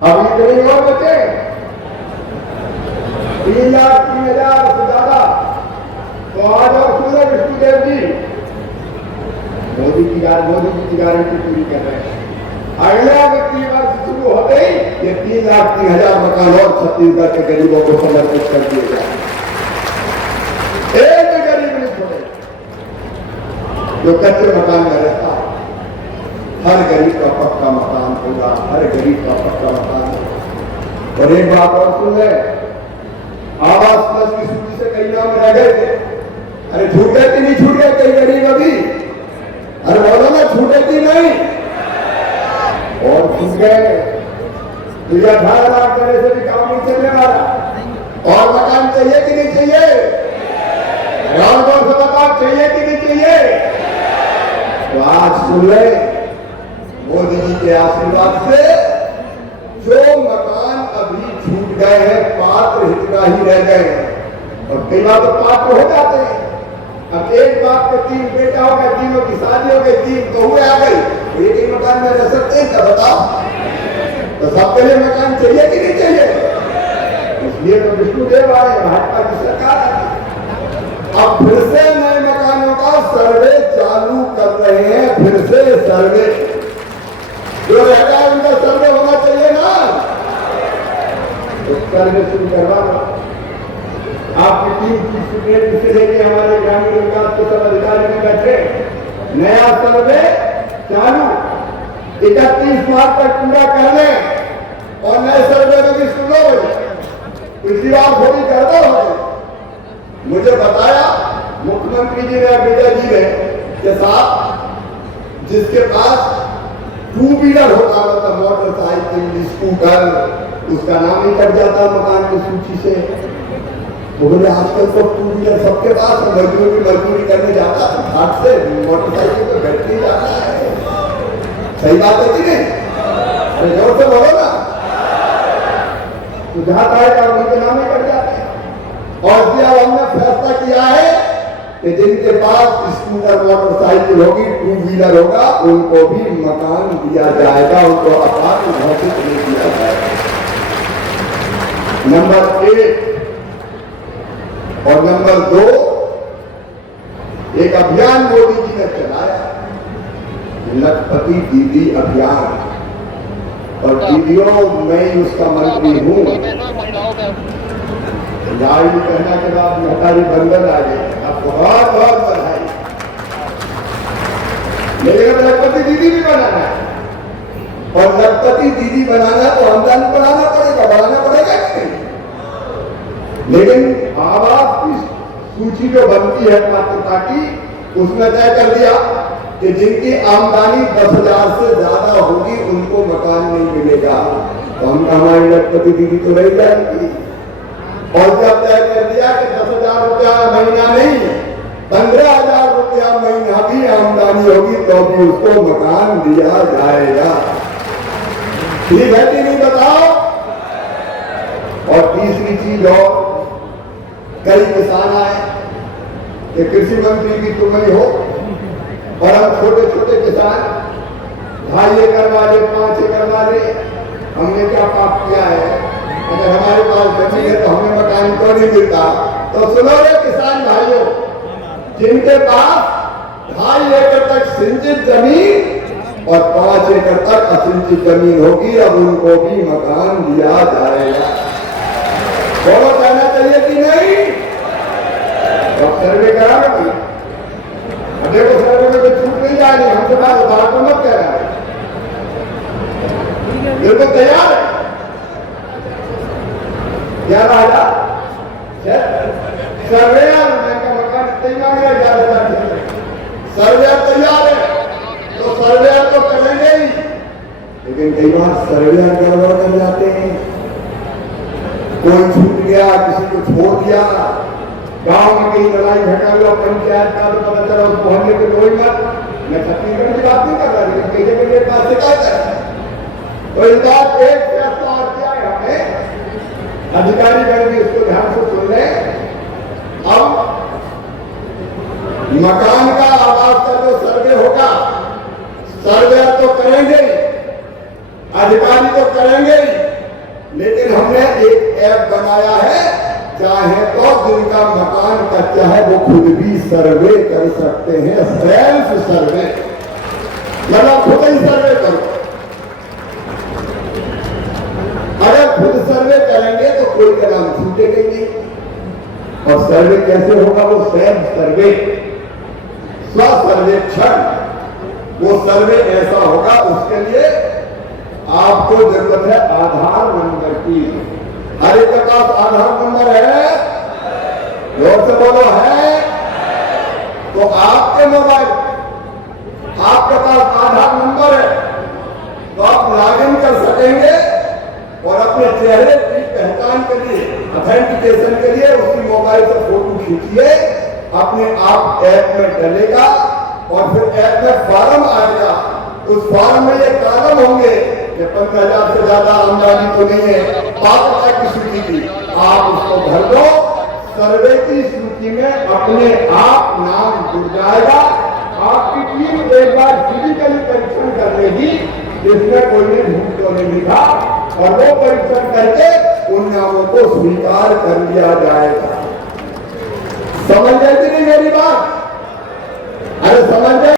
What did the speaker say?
अब इतने और बचे 3,03,000 से ज्यादा। तो आज और सुने विष्णुदेव जी मोदी की गारंटी पूरी कर रहे हैं। अगला वित्तीय वर्ष शुरू होते ही ये 3,03,000 मकान और छत्तीसगढ़ के गरीबों को समर्पित कर दिए जाए। एक भी गरीब नहीं छोड़े जो कच्चे मकान में रहता है। हर गरीब का पक्का मकान होगा, हर गरीब का पक्का मकान होगा। और एक बात और सुन ले, आवास प्लस की सूची से कई नाम रह गए थे। अरे छूट गए कि नहीं छूट गए कई गरीब अभी? अरे बोलो ना, छूटे कि नहीं? और छूट गए तो ये 18 लाख देने से भी काम नहीं चलने वाला। और मकान चाहिए कि नहीं चाहिए? राउंड से बताओ, चाहिए कि नहीं चाहिए? तो आज सुन ले, मोदी जी के आशीर्वाद से जो मकान अभी छूट गए हैं पात्र हितग्राही रह गए हैं। और कई बार तो पात्र हो जाते हैं। अब एक बाप के 3 बेटा हो गए, तीनों की शादी हो गई, 3 बहुएं आ गई, एक ही मकान में रह सकते हैं क्या? बताओ। तो सबके लिए मकान चाहिए कि नहीं चाहिए? इसलिए तो विष्णुदेव आए, भाजपा की सरकार आई। अब फिर से नए मकानों का सर्वे चालू कर रहे हैं। फिर से सर्वे जो रहता है उनका सर्वे होना चाहिए ना। तो सर्वे शुरू करवा दो। आपकी टीम से लेके हमारे ग्रामीण विकास के सब अधिकारी भी बैठे, नया सर्वे चालू 31 मार्च तक पूरा कर लें। और नए सर्वे में भी सुनो, पिछली बार थोड़ी गड़बड़ हो गई। मुझे बताया मुख्यमंत्री जी ने, विजय जी ने कि साहब जिसके पास 2 व्हीलर होता, मतलब मोटरसाइकिल, स्कूटर, उसका नाम ही कट जाता मकान की सूची से। तो बोले आजकल तो 2 व्हीलर सबके पास है। मजदूरी करने जाता है घाट से मोटरसाइकिल पे बैटरी जाता है। सही बात है कि नहीं? अरे जोर से बोलो ना। तो जहां पाएगा उनके नाम ही कट जाते हैं। और इसलिए अब हमने फैसला किया है कि जिनके पास स्कूटर मोटरसाइकिल होगी, 2 व्हीलर होगा, उनको भी मकान दिया जाएगा, उनको आपात घोषित नहीं किया जाएगा। नंबर 1 और नंबर 2, एक अभियान मोदी जी ने चलाया, लखपति दीदी अभियान। और दीदियों, मैं उसका मंत्री हूं। गाड़ी कहना के बाद हमारी बंधन आ गई। अब बहुत बहुत बधाई। लेकिन लखपति दीदी भी बनाना है। और लखपति दीदी बनाना तो आमदन बढ़ाना पड़ेगा, बढ़ाना पड़ेगा कि नहीं? लेकिन आवास की सूची जो बनती है पात्रता की, उसमें तय कर दिया कि जिनकी आमदनी 10,000 से ज्यादा होगी उनको मकान नहीं मिलेगा। तो हम हमारी लखपति दीदी तो रह जाएगी। और जब तय कर दिया कि 10,000 रुपया महीना नहीं, 15,000 रुपया महीना भी आमदनी होगी तो भी उसको मकान दिया जाएगा। ठीक है कि नहीं बताओ? और तीसरी चीज, और कई किसान आए कि कृषि मंत्री भी तुम ही हो, और हम छोटे छोटे किसान 2.5 एकड़ वाले, 5 एकड़ वाले, हमने क्या पाप किया है? अगर हमारे पास जमीन है तो हमें मकान क्यों नहीं मिलता? तो सुनो रे किसान भाइयों, जिनके पास 2.5 एकड़ तक सिंचित जमीन और 5 एकड़ तक असिंचित जमीन होगी, अब उनको भी मकान दिया जाएगा। दोनों कहना चाहिए कि नहीं? अब सर्वे करा रही, देखो सर्वे में तो छूट नहीं जाएगी। हमसे बात उधार को मत कह रहा है, बिल्कुल तैयार है। 11,000 सर्वे का मकान तैयार है। 11,000 सर्वे तैयार है तो सर्वे तो करेंगे ही। लेकिन कई बार सर्वे गड़बड़ कर जाते हैं। कोई छूट गया, किसी को छोड़ दिया, गांव में कहीं लड़ाई झगड़ा हुआ, पंचायत का तो पता चला उस मोहल्ले के लोग मत। मैं छत्तीसगढ़ की बात नहीं कर रहा, लेकिन कई जगह मेरे पास शिकायत है। तो इस बात एक फैसला और किया है हमने, अधिकारी गण भी इसको ध्यान से सुन ले। अब मकान का आवास का जो सर्वे होगा, सर्वे तो करेंगे, अधिकारी तो करेंगे ही, ऐप बनाया है, चाहे तो जिनका मकान कच्चा है वो खुद भी सर्वे कर सकते हैं, सेल्फ सर्वे, मतलब खुद ही सर्वे करो। अगर खुद सर्वे करेंगे तो कोई का नाम छूटेगा ही नहीं। और सर्वे कैसे होगा? वो सेल्फ सर्वे, स्व सर्वेक्षण, वो सर्वे ऐसा होगा। उसके लिए आपको जरूरत है आधार नंबर की। हर एक के पास आधार नंबर है? जोर से बोलो, है? तो आपके मोबाइल, आपके पास आधार नंबर है तो आप लॉगिन कर सकेंगे और अपने चेहरे की पहचान के लिए, ऑथेंटिकेशन के लिए उसी मोबाइल से फोटो खींचिए, अपने आप ऐप में डलेगा और फिर ऐप में फॉर्म आएगा। उस फॉर्म में ये कॉलम होंगे कि 15,000 से ज्यादा आमदनी तो नहीं है, पात्रता की सूची की, आप उसको भर दो, सर्वे की सूची में अपने आप नाम जुड़ जाएगा। आपकी टीम एक बार फिजिकली परीक्षण कर लेगी जिसमें कोई ने झूठ तो नहीं लिखा, और वो परीक्षण करके उन नामों को स्वीकार कर लिया जाएगा। समझ गए कि नहीं मेरी बात? अरे समझ गए?